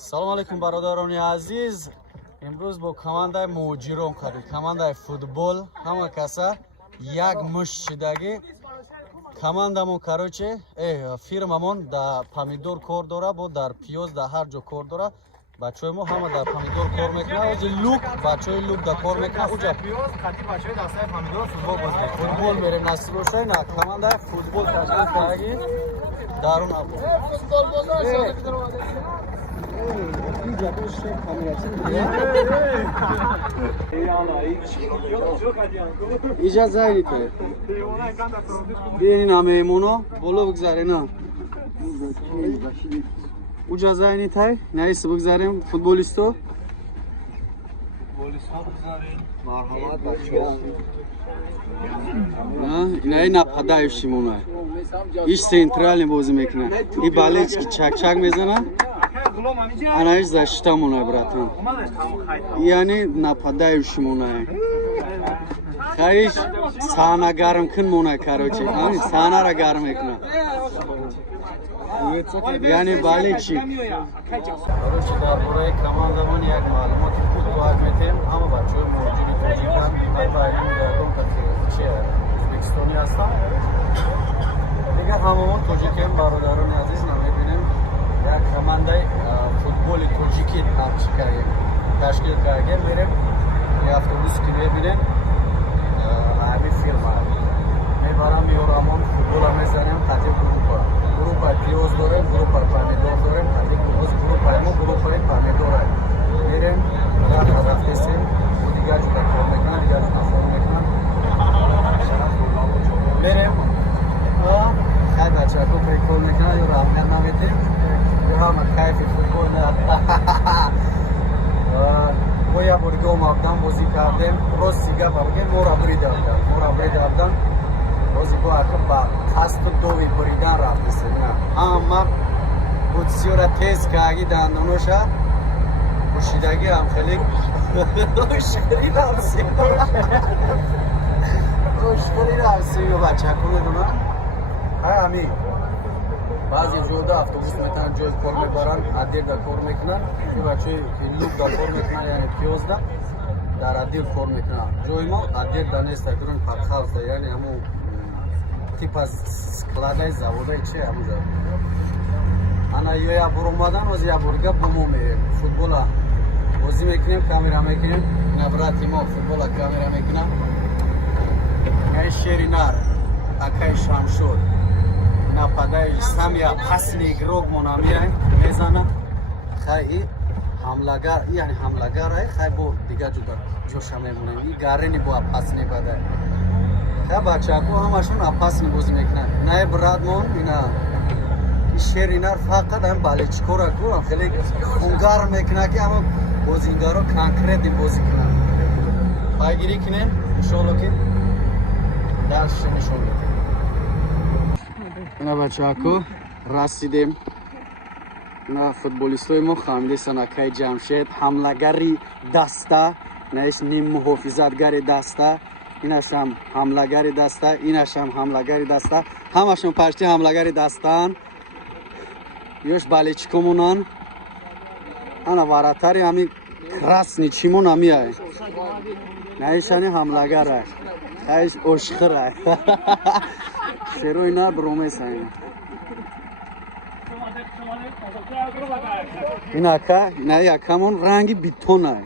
салом алейкум бародарони азиз. имрӯз бо командаи муҳоҷирон қариб командаи футбол ҳама каса як мушт шидагӣ командамон кароче фирмамон дар помидор кор дора бо дар пиёз дар ҳар ҷо кор дора бачаҳои мо ҳама дар помидор кор мекунад ози лук бачаҳои лук дар кор мекунад уҷа пиёз қати бачаҳои дастаи помидор футбол боз мекунад футбол мерем насиб бошад на командаи футбол ташкил кардаги дарун або иҷа зайнита биёин ҳамаимоно боло бигзарена уҷа зайнитай наиси бигзарем футболисто инаи нападаевшимона иш централни бозӣ мекуна и балечки чакчак мезана анаиш заштамона братан яъне нападаевшимона хаиш саҳна гарм кун мона карочи саҳнара гарм мекуна яъне балечи короче дар бораи командамон як маълумоти хуб бояд метем ҳама бачаҳои муҳоҷири тоҷикан албайни ягон чи ӯзбекистони ҳастанд дигар ҳамамон тоҷикем бародарони азиз намебинем як командаи футболи тоҷикӣ ташкил кардем мерем автобус ки мебинем ҳамин фирма мебарам ёрамон футбола мезанем қатъи группа пиёз дорем группа помидор дорем қатъи группаи мо группаи помидора мерем рафтесем дигар ҷуда кор мекунам дигар ҷуда кор мекунам мерем хай бачаҳо прикол мекунад ёро аҳамият наметем ҳама кайфи футбол мо як бор дигар омадам бозӣ кардем рости гапа бигем мора биридавдан бози бо ака ба қасду дови биридан рафтисем ҳама бутсиёра тез каги дандоноша пушидаги ҳамхели ошхириравсиё бачаку медонам ҳами баъзе ҷода автобус метавонанд ҷои кор мебаранд аддел кор мекунанд ки бачаҳои лук дар кор мекунанд яъне пиёзда дар аддел кор мекунанд ҷои мо аддел неста гирон пархалта яъне ҳамун типа складаи заводаи че ҳамунҷа ана ё як бор омадан оз як борга бо мо мерем футбола бозӣ мекунем камера мекунем наврати мо футбола камера мекунам яи шери нар акаи шамшод нападаи самия пасни игрок монамиай мезана хай ҳамлагар яъне ҳамлагарай хай бо дигар ҷуда ҷоша мемонем и гарини бо пасни бадай хай бачаҳо ҳамашон пасни бозӣ мекунанд наи братмон ина шеринар фақат ҳам балечкора кунам хеле хунгар мекунад ки ҳама бозингаро конкретни бозӣ кунанд пайгирӣ кунем иншоалло ки дарсша нишон медем ина бачаҳо расидем ина футболистои мо хамидисан акаи ҷамшед ҳамлагари даста наиш ним муҳофизатгари даста инашам ҳамлагари даста инашам ҳамлагари даста ҳамашон пашти ҳамлагари дастаан ёш балечкомонан ана варатари ҳами красни чимон ҳамиай наишани ҳамлагарай хаиш ошхирай шерои на бромесай инака ина якамон ранги битонай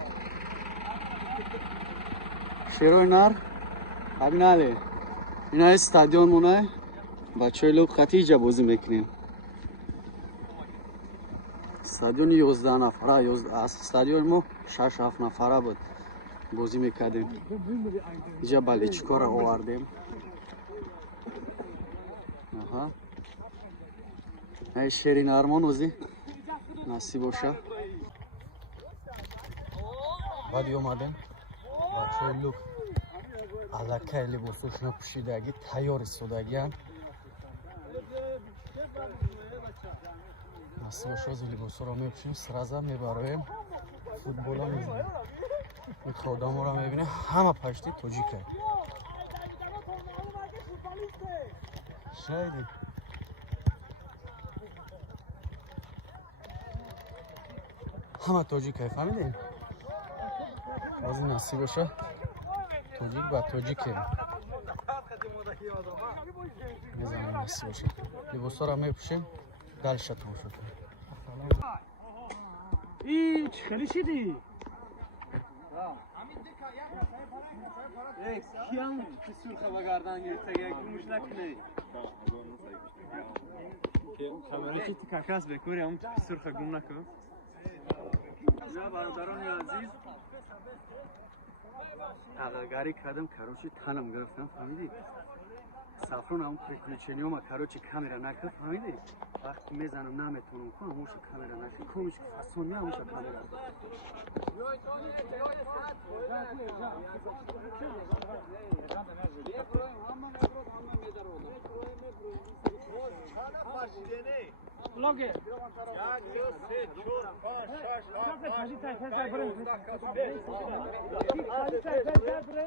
шерои нар агнале инаи стадион монай бачаҳои лук қати иҷа бозӣ мекунем стадиони 11 нафара стадиони мо 6-7 нафара буд бозӣ мекардем иҷа балечкора овардем ай шери нармон ӯзи насиб боша баъди омадем бачаҳои лук аллакай либосошона пӯшидаги тайёр истодагиан насиб боша ози либосоро мепӯшем сраза мебароем футбола мезанем ходаморо мебинем ҳама пашти тоҷикай шайди همه تاجیک های فهمیدین؟ باز نصیب باشه تاجیک با تاجیک میزنیم نصیب باشه لباسا را میپوشیم دلشت تماشا کنیم هیچ خیلی شدی کیم سرخ بگردن گرفته یک گوش نکنه چی تکاکاس بکوری اون سرخ گم نکن یا برادران عزیز تغییری کردم کاروچی تنم گرفتم فهمیدی سافرون هم پریکولیچنیوم کاروچی کامera نکرد فهمیدی وقتی میزنم نمیتونم کنم موش کامera نکرد کمیش فاسونیا موش کامera Loge. Ya göse çok şaş. Kaçı tayfa bırak. Kaçı tayfa bırak.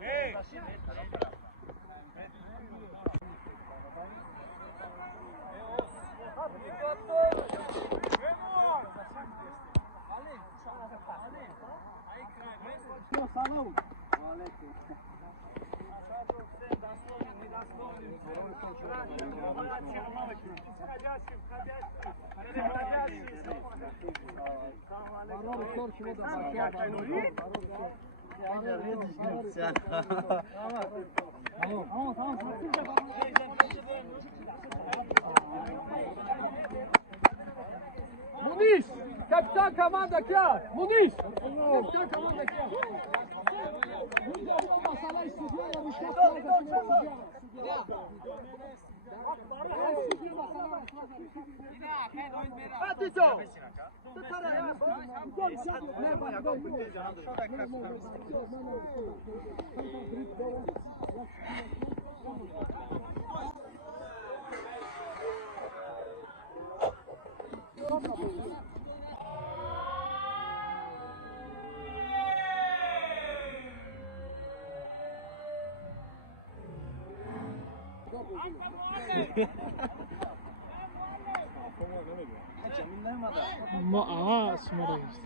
Ne? Muniz, kapitan komanda kya? Muniz, kapitan komanda kya? Burada masala istiyor ya bir şey Hadi çok. ما اسمه رئيس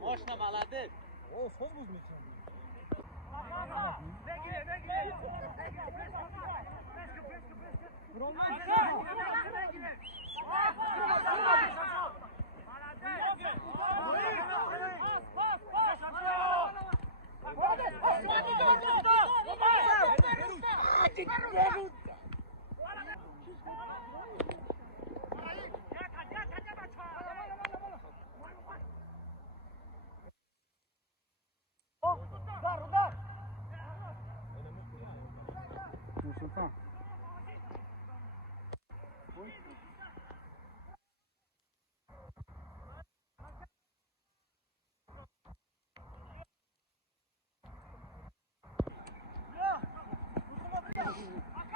Мощно, молодец. Sultan.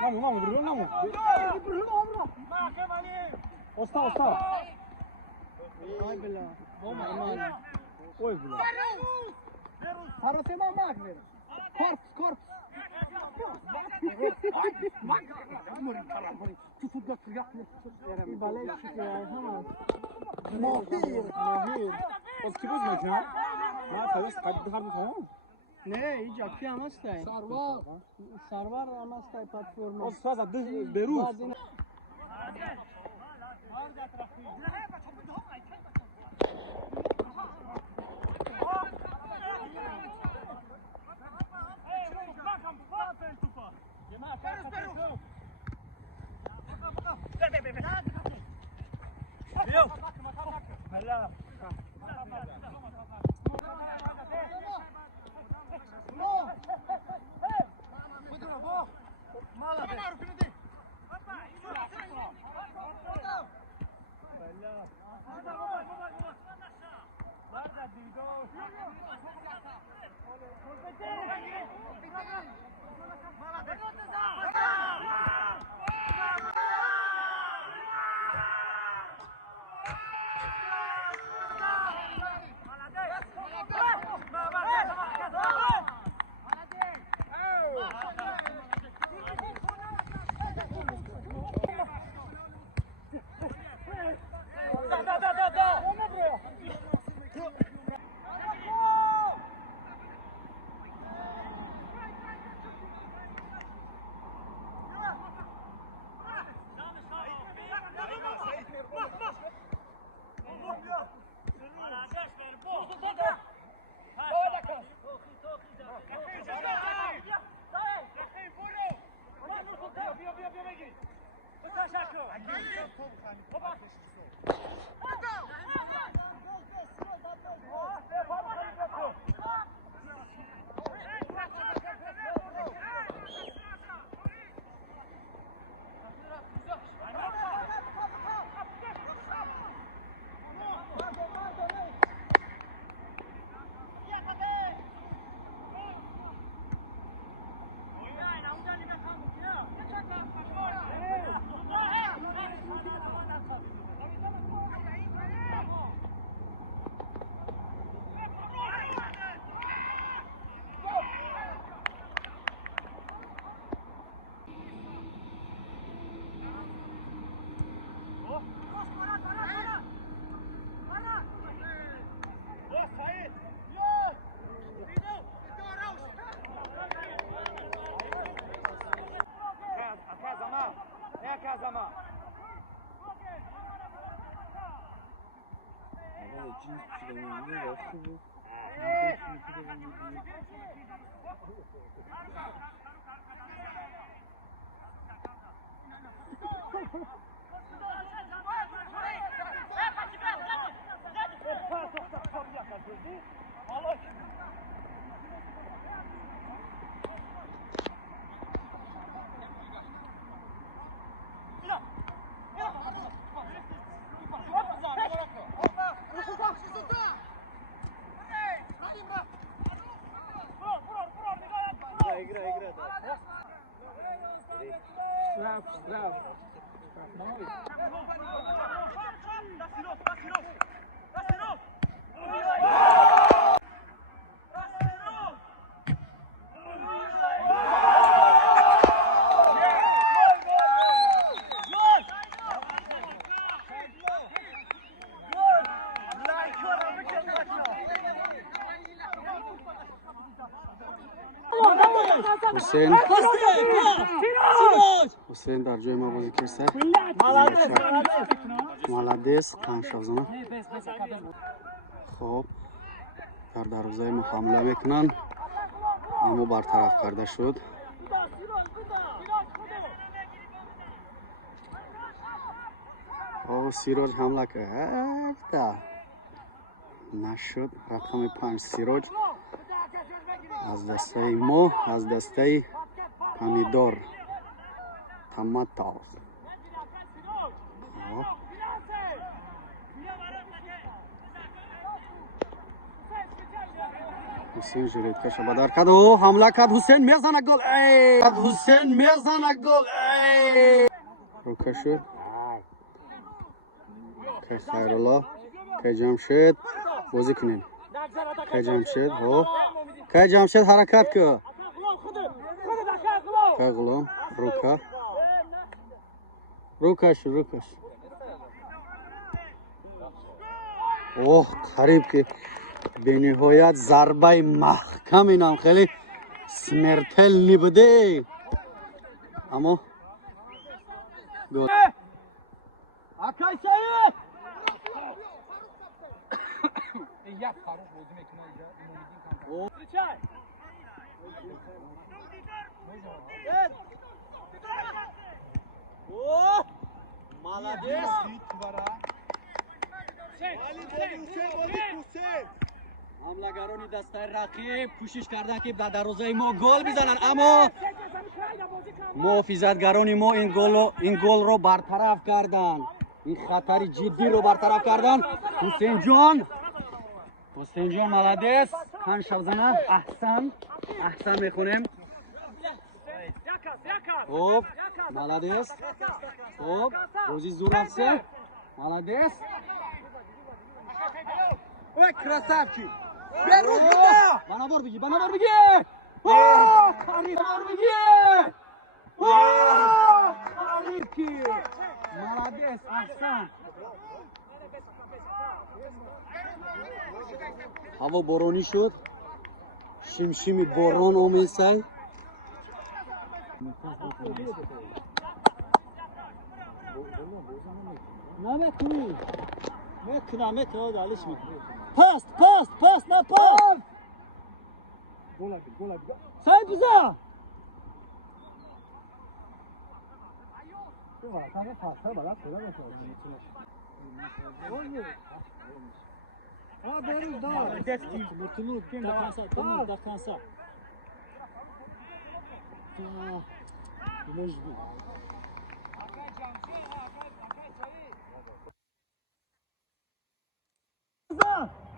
Vamos, Bruno, vamos. Osta. Ai, bela. Vamos, mano. Oi, bela. Para você não máquina. Corpus. Ne, iyice akıyor ama stay. Sarvar ama stay platformu. O sırada Beru. Штраф. حسین در جای ما بازی کرده. مالادیس قنشازان. خب در دروازه ما حمله میکنن اما برطرف کرده شد. سیراج حمله کرد نشد. رقم 5 سیراج از دسته ما، از دسته پامیدور تاماتاس. حسین جرید کشه بدر کرد و حمله کرد. حسین میزنه گل. حسین میزنه گل. روکه شد که خیرالله که جمشید بازی کنین. که جمشید که جمشید حرکت که غلام روکش قریب که به نهایت ضربه محکم اینم خیلی سمرتل نبوده اما گل. Akay Sayit! یک خروش بازی میکنه اینجا Молодец! حمله‌گران دسته رقیب کوشش کردن که در دروازه ما گل بزنن اما محافظتگران ما این گل رو برطرف کردن. این خطر جدی رو برطرف کردن. حسین جان مالادیس کن شوزنه. احسن میخونیم. خب مالادیس. خب روزی زور افسه مالادیس. Ой, красавчик! بنابر بگی خریب کی مالادیس. احسن. هوا بارانی شد. شمشمی باران آمیزه. نمیتونی میتونم دالش میکنی. پاس نه پاس. گل سعید بزن. بریم دار بتونو دکانسا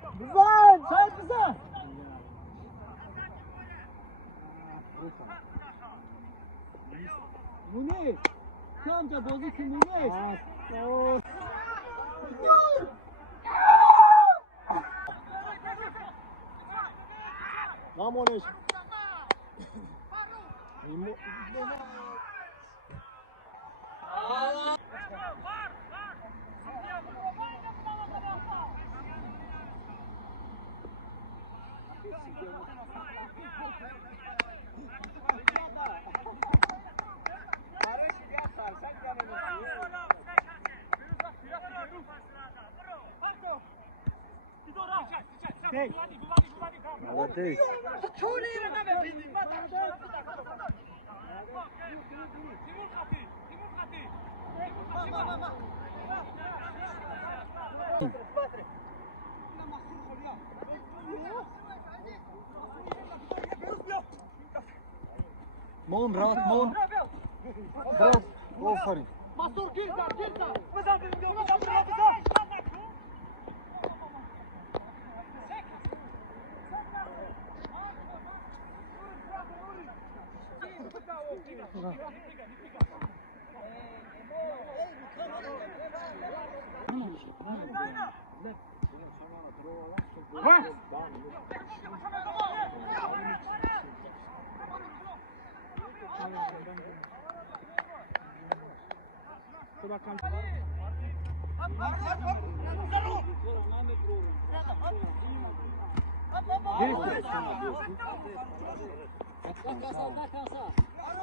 بزن سعید بزن. مونیس کم جا بازی که مونیس نامونش مالادیس. مون رات مون آفرین.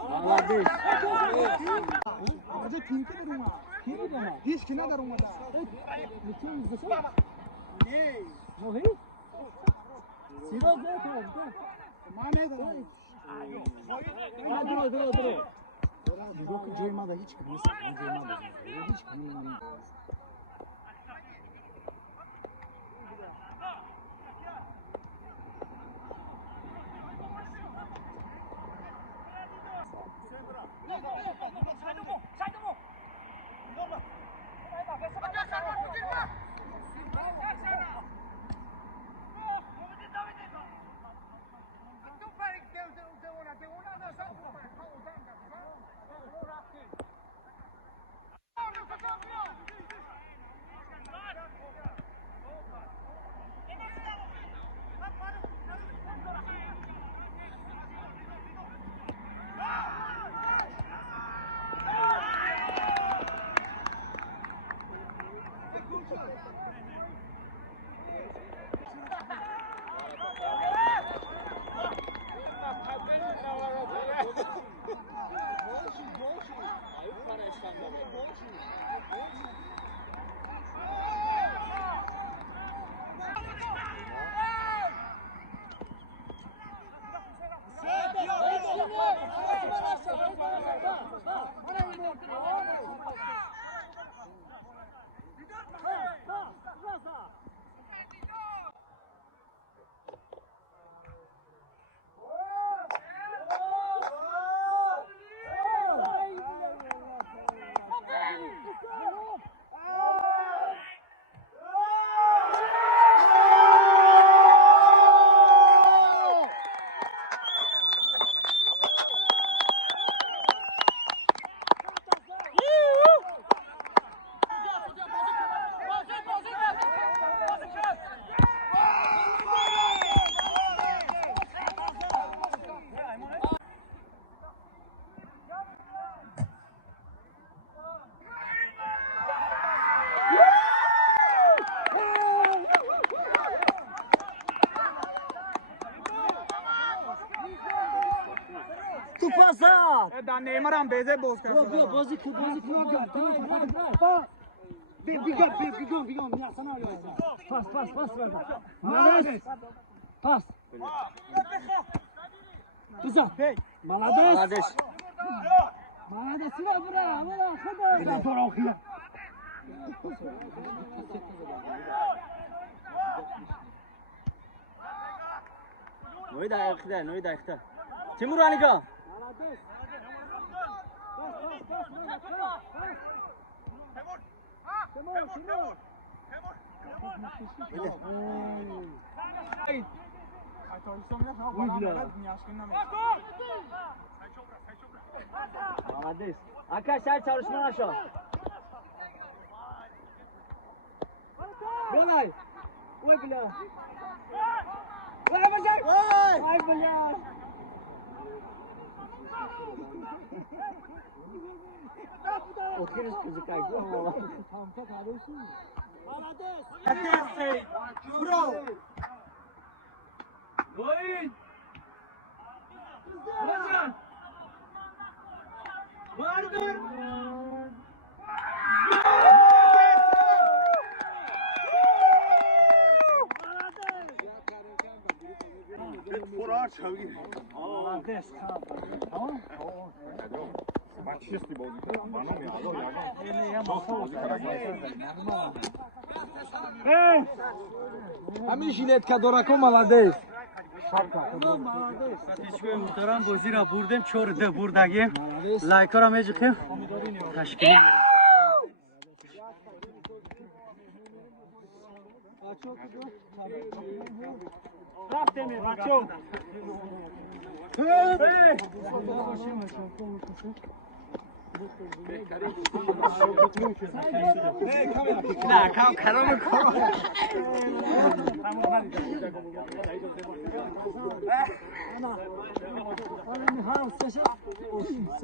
Молодец. Hacı tinki de durma. Kimi deme. Hiç kine de durma da. Bütün izlesene. Ne hiç? Siraz ne yapıyor? Mane de. Dur dur dur. Yok Ceyma da hiç kine. Ceyma da. Hiç kine. Tu pasat. Da Neymar am beze boz Yok karşı. yok bozuk yok. Tamam. Bigom ya sana öyle. Pas ver. Молодец. Pas. Güzel. Молодец. Молодец. Bırak. Hadi. Sonra okuyor. Noy daqiqda. Timur Aliga. Молодец. Arkadaşlar çalışma aşağı. Belay. Oy bля. Oy bacak. Oy bля. Oturuz kızı kaydı. Tamam tak arıyorsun. Молодец. Bro. Oyun. Hocam. Vardır. Молодец. Tamam. همین ژیلت دورکو молодец. Teşekkür muhterem bozira burdem çorda burdagi laykara mecikhe tashkil نه کام کارم کنم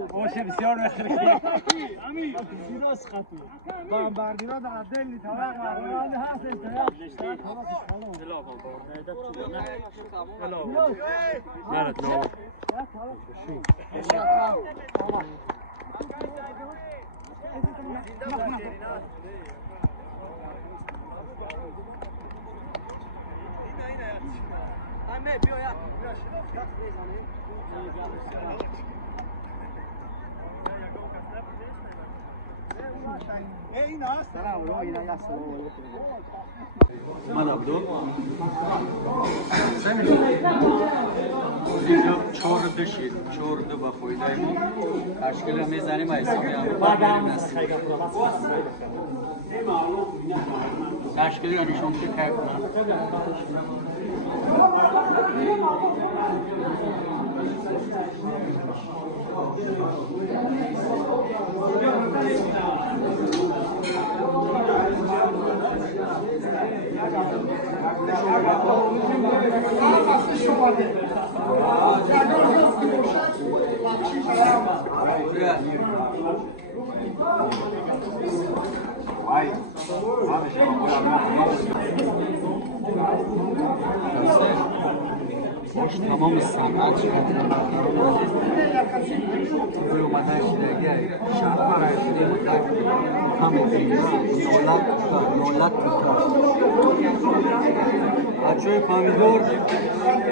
باشه بسیار بخیر امین دیراس خطی با بردیرا در دل طلاق مردان هست استراحت من عبدو اینجا 4 شیر 4 با فایده ما تشکیل میزنیم ایسامی هم بریم نسیم تشکیل رو نشون که که تمام صنعت شد روی اومدن شیرگی شهر برای شدیم همه نولت بچه پامیدور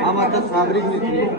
همه تا تبریک میکنیم